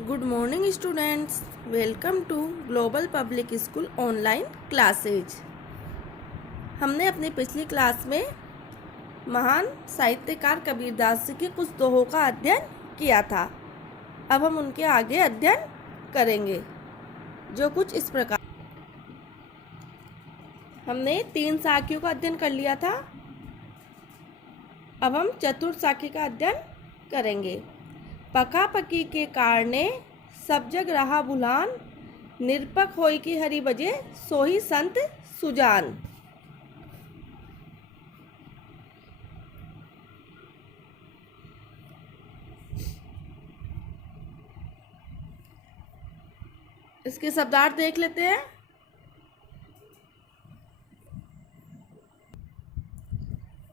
Good morning students, welcome to Global Public School online classes. हमने अपनी पिछली class में महान साहित्यकार कबीरदास जी के कुछ दोहों का अध्ययन किया था। अब हम उनके आगे अध्ययन करेंगे, जो कुछ इस प्रकार। हमने 3 साखियों का अध्ययन कर लिया था। अब हम चतुर्थ साखी का अध्ययन करेंगे। पका पकी के कारणे सब जग रहा भुलान, निरपक होई की हरि बजे सोही संत सुजान। इसके शब्दार्थ देख लेते हैं।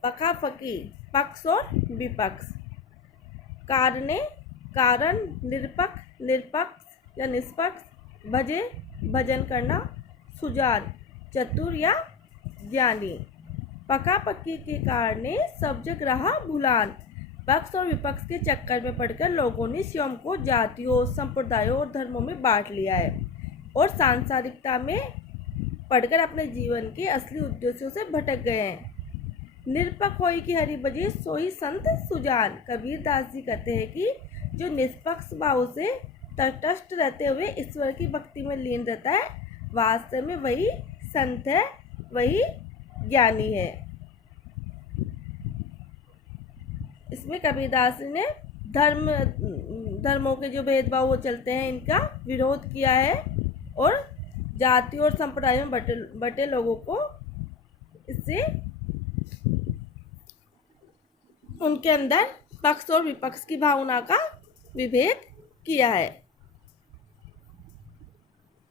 पका पकी पक्ष और विपक्ष, कारणे कारण, निरपक्ष निरपक्ष या निष्पक्ष, भजे भजन करना, सुजान चतुर या ज्ञानी। पका पक्की के कारणे सब जग रहा भुलान, पक्ष और विपक्ष के चक्कर में पड़कर लोगों ने स्वयं को जातियों, संप्रदायों और धर्मों में बांट लिया है और सांसारिकता में पढ़कर अपने जीवन के असली उद्देश्यों से भटक गए हैं। निरपक होई की हरि बजे सोई संत सुजान। कबीरदास जी कहते हैं कि जो निष्पक्ष भाव से तटस्थ रहते हुए ईश्वर की भक्ति में लीन रहता है, वास्तव में वही संत है, वही ज्ञानी है। इसमें कबीरदास जी ने धर्मों के जो भेदभाव वो चलते हैं, इनका विरोध किया है और जाति और संप्रदायों में बटे लोगों को इससे उनके अंदर पक्ष और विपक्ष की भावना का विभेद किया है।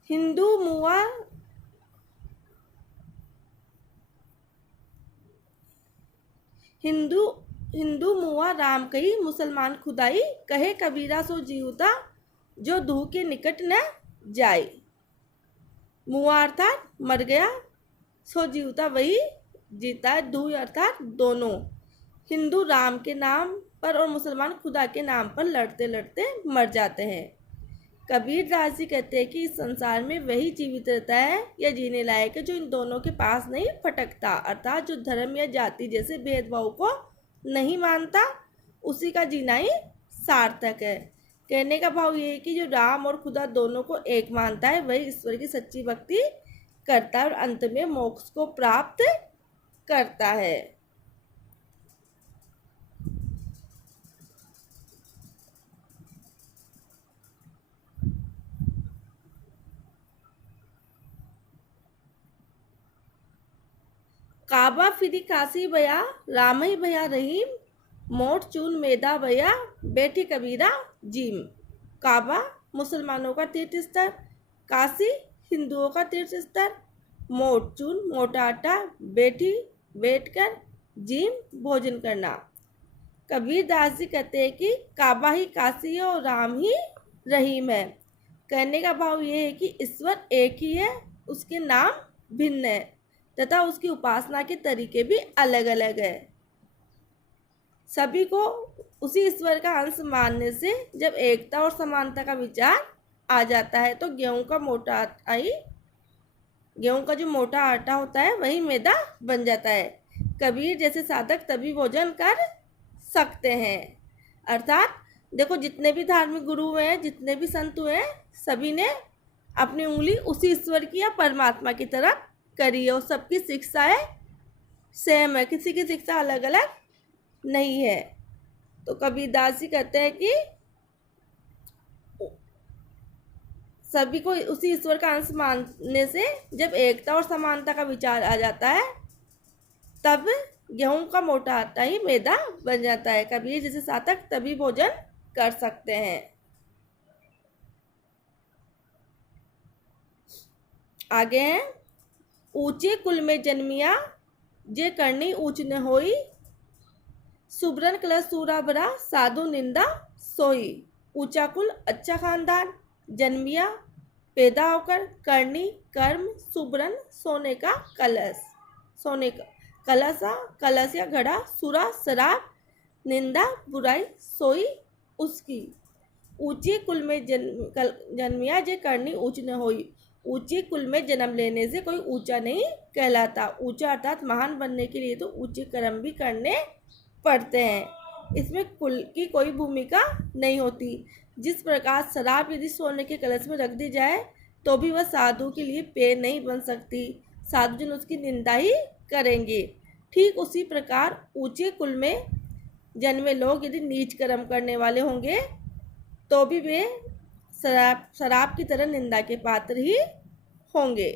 हिंदू मुआ राम कही, मुसलमान खुदाई, कहे कबीरा सो जीवता, जो दूह के निकट न जाए। मुआ अर्थात मर गया, सो जीवता वही जीता है, दूह अर्थात दोनों। हिंदू राम के नाम पर और मुसलमान खुदा के नाम पर लड़ते लड़ते मर जाते हैं। कबीरदास जी कहते हैं कि इस संसार में वही जीवित रहता है या जीने लायक है जो इन दोनों के पास नहीं फटकता, अर्थात जो धर्म या जाति जैसे भेदभाव को नहीं मानता, उसी का जीना ही सार्थक है। कहने का भाव ये है कि जो राम और खुदा दोनों को एक मानता है, वही ईश्वर की सच्ची भक्ति करता है और अंत में मोक्ष को प्राप्त करता है। काबा फिरी काशी बया, राम ही भया रहीम, मोट चून मेदा बया, बैठी कबीरा जीम। काबा मुसलमानों का तीर्थ स्थल, काशी हिंदुओं का तीर्थ स्थल, मोट चून मोटा आटा, बैठी बैठकर, जीम भोजन करना। कबीरदास जी कहते हैं कि काबा ही काशी है और राम ही रहीम है। कहने का भाव ये है कि ईश्वर एक ही है, उसके नाम भिन्न है तथा उसकी उपासना के तरीके भी अलग अलग है। सभी को उसी ईश्वर का अंश मानने से जब एकता और समानता का विचार आ जाता है तो गेहूं का जो मोटा आटा होता है वही मैदा बन जाता है। कबीर जैसे साधक तभी भोजन कर सकते हैं। अर्थात देखो, जितने भी धार्मिक गुरु हुए हैं, जितने भी संत हुए हैं, सभी ने अपनी उंगली उसी ईश्वर की या परमात्मा की तरफ करी है और सबकी शिक्षाएं सेम है, किसी की शिक्षा अलग अलग नहीं है। तो कबीरदास जी कहते हैं कि सभी को उसी ईश्वर का अंश मानने से जब एकता और समानता का विचार आ जाता है, तब गेहूं का मोटा आटा ही मैदा बन जाता है। कबीर जैसे साधक तभी भोजन कर सकते हैं। आगे हैं, ऊंचे कुल में जन्मिया, जे करनी ऊंच न होई, सुबरन कलश सूरा भरा, साधु निंदा सोई। ऊंचा कुल अच्छा खानदान, जन्मिया पैदा होकर, करनी कर्म, सुबरन सोने का कलश, सोने का कलश या घड़ा, सुरा शराब, निंदा बुराई, सोई उसकी। ऊंचे कुल में जन्मिया जे करनी ऊंच न होई। ऊंचे कुल में जन्म लेने से कोई ऊंचा नहीं कहलाता। ऊंचा अर्थात महान बनने के लिए तो ऊंचे कर्म भी करने पड़ते हैं। इसमें कुल की कोई भूमिका नहीं होती। जिस प्रकार शराब यदि सोने के कलश में रख दी जाए तो भी वह साधु के लिए पेय नहीं बन सकती, साधुजन उसकी निंदा ही करेंगे। ठीक उसी प्रकार ऊंचे कुल में जन्मे लोग यदि नीच कर्म करने वाले होंगे तो भी वे शराब की तरह निंदा के पात्र ही होंगे।